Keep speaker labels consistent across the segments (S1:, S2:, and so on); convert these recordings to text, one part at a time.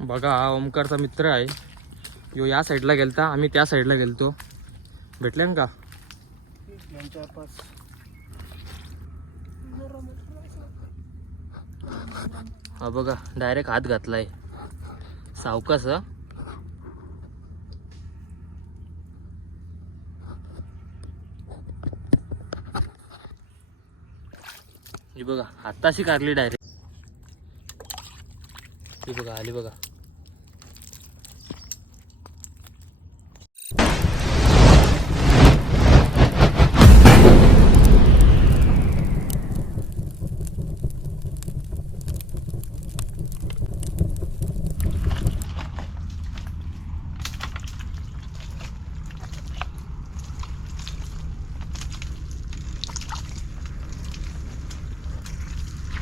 S1: बघा हा ओमकारचा मित्र आहे. यो या साईडला गेलता आम्ही त्या साईडला गेलतो. भेटले ना का?
S2: चार पाच
S1: हा बघा डायरेक्ट हात घातलाय. सावकास बघा हाताशी काढली डायरेक्ट ही बघा आली बघा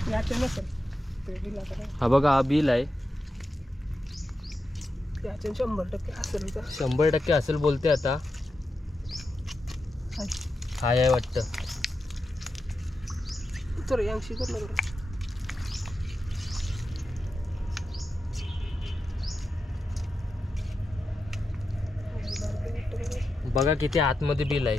S2: याचे नसेल ते बिल आता काय.
S1: हा बघा हा बिल आहे.
S2: शंभर टक्के असेल तर.
S1: शंभर टक्के असेल बोलते आता.
S2: हाय.
S1: आहे वाटतं.
S2: तर ऐंशी कर ना बरं.
S1: बघा किती आतमध्ये बिल आहे.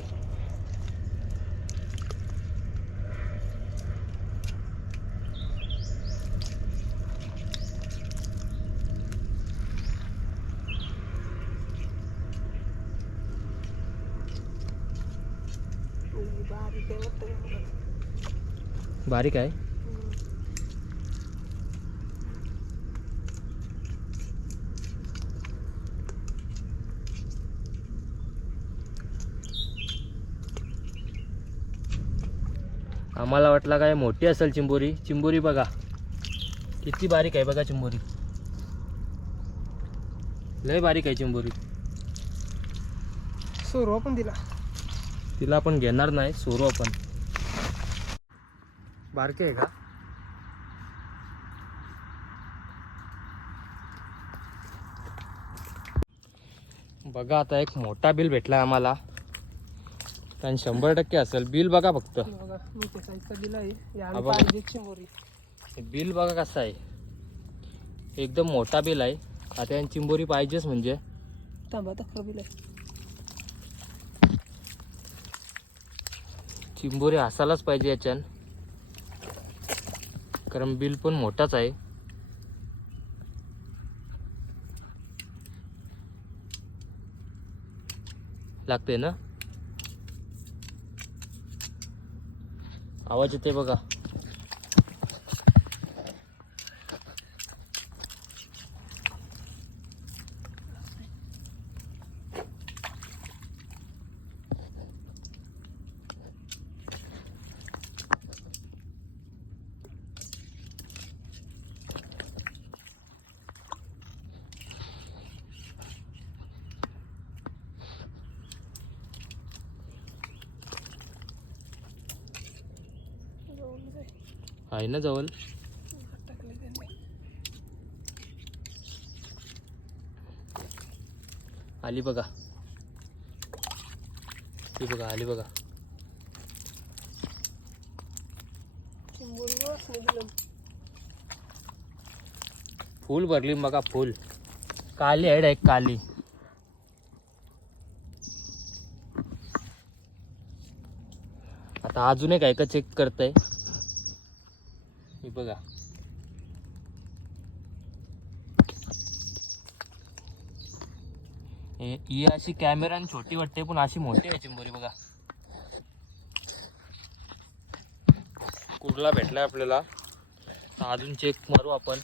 S2: बारीक आहे.
S1: आम्हाला वाटला काय मोठी असेल चिंबोरी. चिंबोरी बघा. किती बारीक आहे बघा चिंबोरी. लय बारीक आहे चिंबोरी.
S2: सोरवा पण दिला.
S1: तिला आपण घेणार नाही सोरू आपण. बारके आहे का? बघा आता एक मोठा बिल भेटला आम्हाला. आणि शंभर टक्के असेल. बिल बघा फक्त. बिल बघा कसं आहे. एकदम मोठा बिल आहे. आता यांची चिंबोरी पाहिजेच म्हणजे.
S2: बिल आहे.
S1: चिंबोरे असायलाच पाहिजे याच्यान कारण बिल पण मोठाच आहे. लागते ना? आवाज येते बघा.
S2: आहे
S1: ना जवळ? आली बघा. ती बघा आली बघा.
S2: फूल
S1: फुल भरली बघा फुल. काली आहे डायरेक्ट काली. आता अजून एक ऐका चेक करताय? हे बघा. ही अशी कॅमेरा छोटी वाटते पण अशी मोठी आहे चिंबोरी बघा. कुठला भेटलाय आपल्याला? अजून चेक मारू आपण.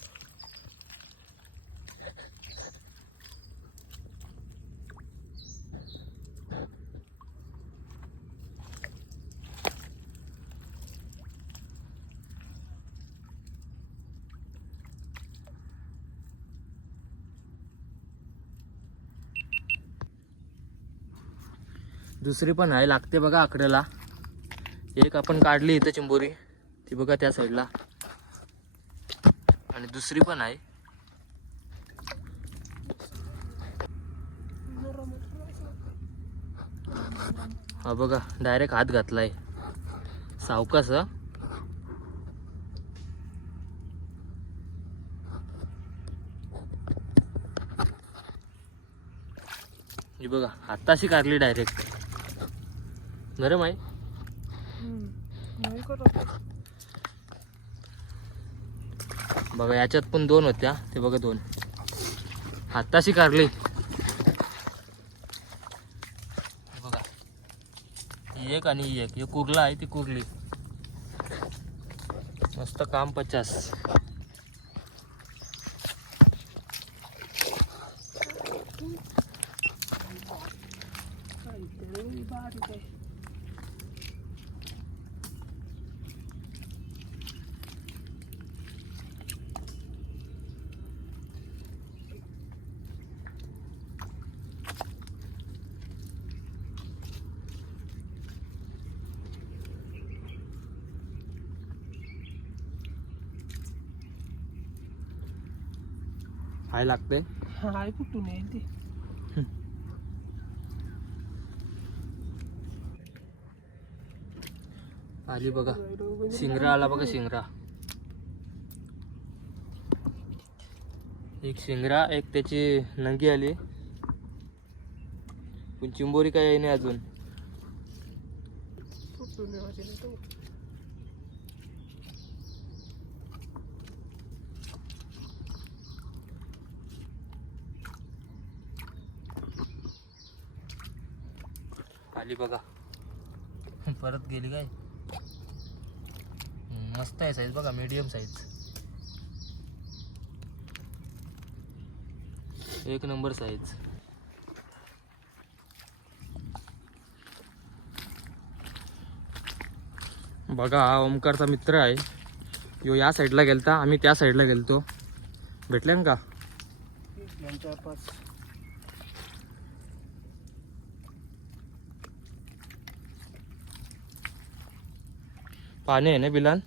S1: दुसरी पण आहे लागते बघा आकड्याला. एक आपण काढली इथं चिंबोरी. ती बघा त्या साईडला आणि दुसरी पण आहे. हा बघा डायरेक्ट हात घातलाय. सावकास ही. बघा आत्ताशी काढली डायरेक्ट नरम आहे. बघा याच्यात पण दोन होत्या. ते बघा दोन. हाताशी कारली. बघा. एक आणि एक. हे कुर्ला आहे ती कुर्ली. मस्त काम पचास. काय लागते
S2: हाय कुठून येईल ती?
S1: आली बघा. शिंगरा आला बघा शिंगरा. एक शिंगरा एक त्याची नंगी आली. पण चिंबोरी काय येणे अजून
S2: कुठून यायची नाही तो.
S1: आली बघा. परत गेली काय? मस्त आहे साईज बघा मीडियम साईज एक नंबर साईज बघा हा ओमकारचा मित्र आहे. यो या साईडला गेलता आम्ही त्या साईडला गेलतो. भेटले का
S2: दोन चार पाच
S1: पाणी आहे ना बिलान?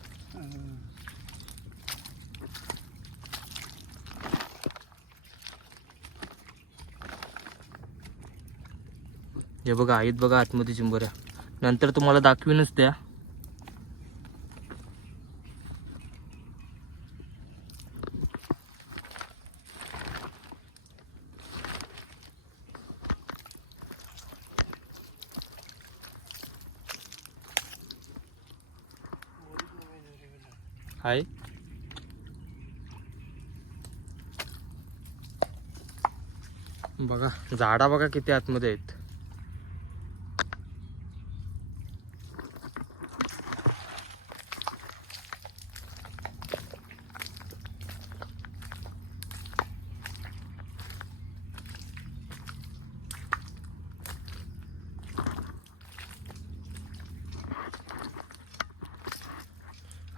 S1: हे बघा आहेत बघा आतमध्ये चिंबऱ्या नंतर तुम्हाला दाखवीनच त्या आहे बघा. झाडा बघा किती आतमध्ये आहेत.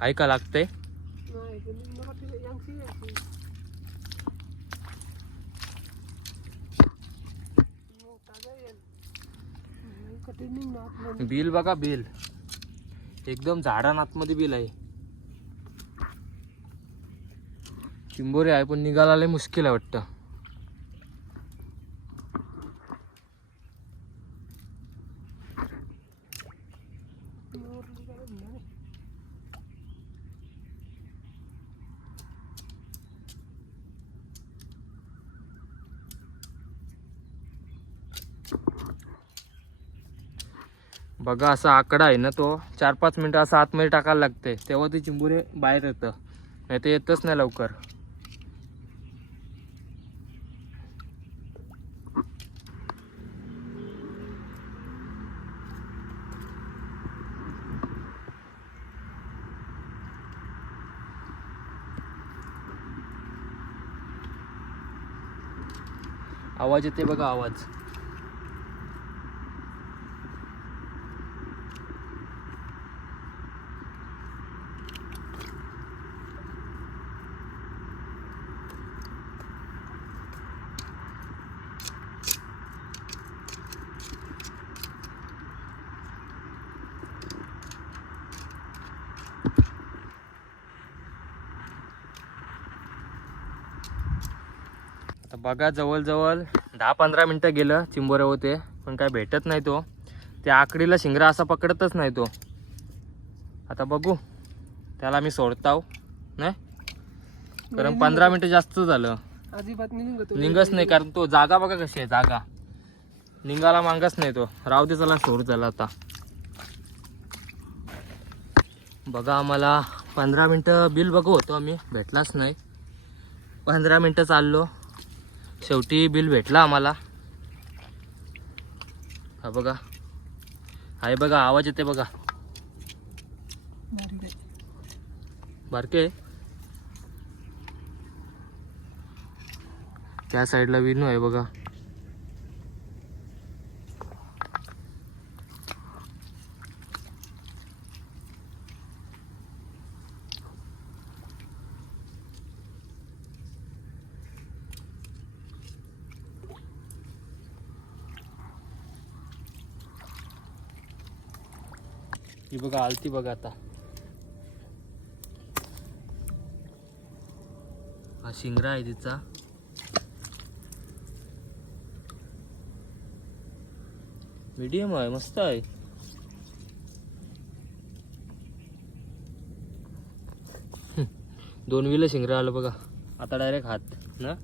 S1: ऐका का लागतंय
S2: नाही पण निम्न वाटते यांची यांची मोठा जाईल नाही, कठीण निघणार आपलं.
S1: बिल बघा बिल. एकदम झाडान आतमध्ये बिल आहे. चिंबोरी आहे पण निघाला लय मुश्किल आहे वाटतं
S2: मोरली काय नाही.
S1: बघा असा आकडा आहे ना तो. चार पाच मिनिटं असं आतमध्ये टाकायला लागते. तेव्हा ते चिंबुरे बाहेर येतं. नाही ते येतच नाही लवकर. आवाज येते बघा आवाज. बघा जवळजवळ दहा पंधरा मिनटं गेलं चिंबोरे होते पण काय भेटत नाही तो. त्या आकडीला शिंगरा असा पकडतच नाही तो. आता बघू त्याला मी सोडताव नाही? कारण पंधरा मिनटं जास्त झालं.
S2: अजिबात नाही निघत.
S1: निघच नाही कारण तो जागा बघा कशी आहे जागा. निघाला मांगच नाही तो. राहू दे चला सोड झाला आता. बघा आम्हाला पंधरा मिनटं बिल बघू होतो आम्ही भेटलाच नाही. पंधरा मिनटं चाललो. शेवटी बिल भेटला आम्हाला. हा बघा. आहे बघा आवाज येते बघा.
S2: बारीक
S1: त्या साईडला विनू आहे बघा. बघा आलती बघा आता. हा शिंगरा आहे तिचा. मीडियम आहे मस्त आहे. दोन विलं शिंगरा आलं बघा. आता डायरेक्ट हात ना.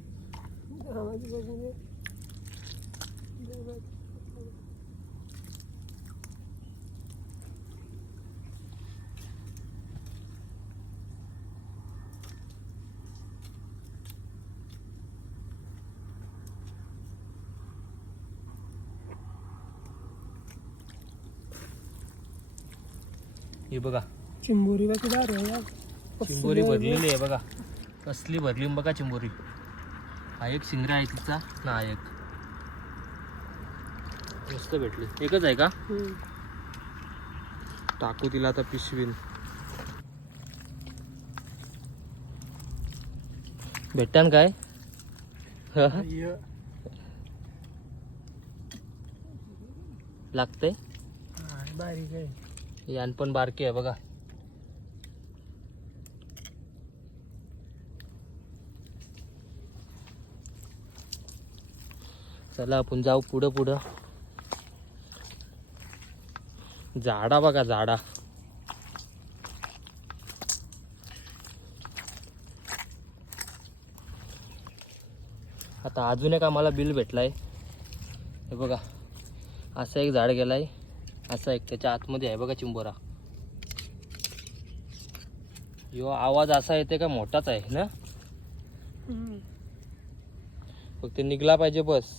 S1: ही बघा.
S2: चिंबोरी.
S1: चिंबोरी भरलेली आहे बघा. कसली भरली बघा चिंबोरी. हा एक शिंगरा आहे तिचा ना एक. मस्त भेटली. एकच आहे का. टाकू तिला आता पिशवीन. भेटतान काय. लागतंय?
S2: बारीक आहे.
S1: यान पण बारकी आहे बघा. चला आपण जाऊ पुढं पुढं. झाडा बघा झाडा. आता अजून एक आम्हाला बिल भेटलाय. हे बघा असं एक झाड गेलाय. असा एक त्याच्या आतमध्ये आहे बघा चिंबोरा यो आवाज असा येते का मोठाच आहे ना. फक्त निघला पाहिजे बस.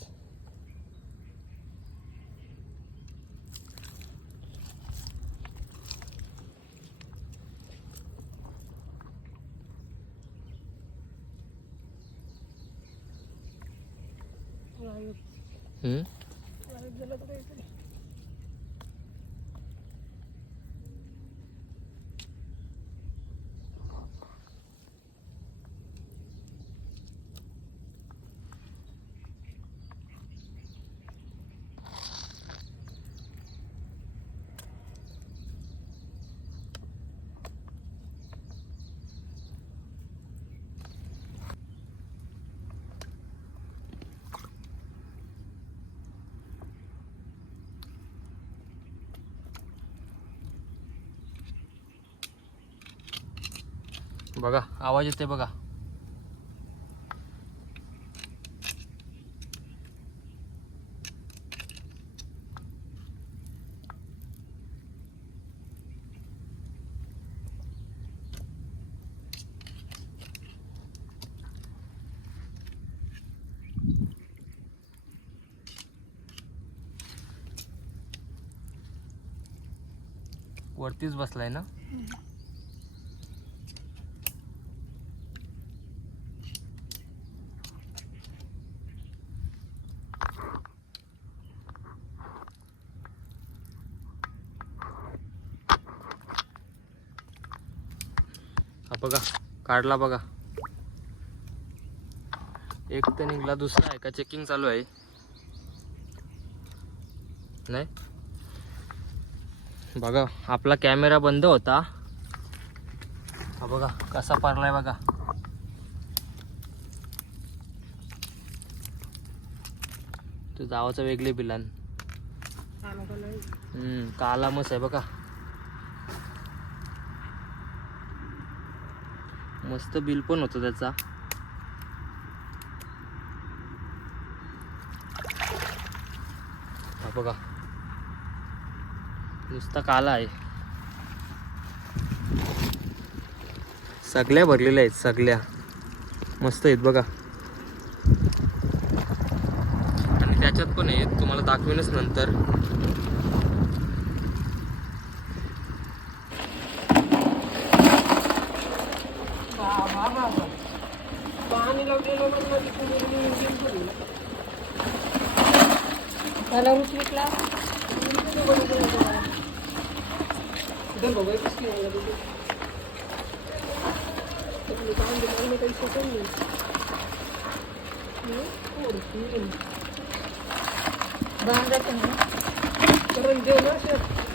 S1: हम्म? बघा आवाज येते बघा. वरतीच बसलाय ना? हा बघा काढला बघा. एक तर निघला दुसरा आहे का? चेकिंग चालू आहे. नाही? बघा आपला कॅमेरा बंद होता. हा बघा कसा पारलाय बघा. तो जावाचा वेगळे बिलान. काला मस आहे बघा. मस्त बिल पण होतं त्याचा. बघा. नुसता काला आहे. सगळ्या भरलेल्या आहेत सगळ्या. मस्त आहेत बघा. आणि त्याच्यात पण आहेत तुम्हाला दाखवेनच नंतर.
S2: पाणी लावलेलं म्हणलं की तुम्ही तुम्ही. त्याला उचलला इथं बघा कसं लागलं तिथे. आपलं काम बिमारीनं काही सुटत नाही. हं? कारण जेवण असं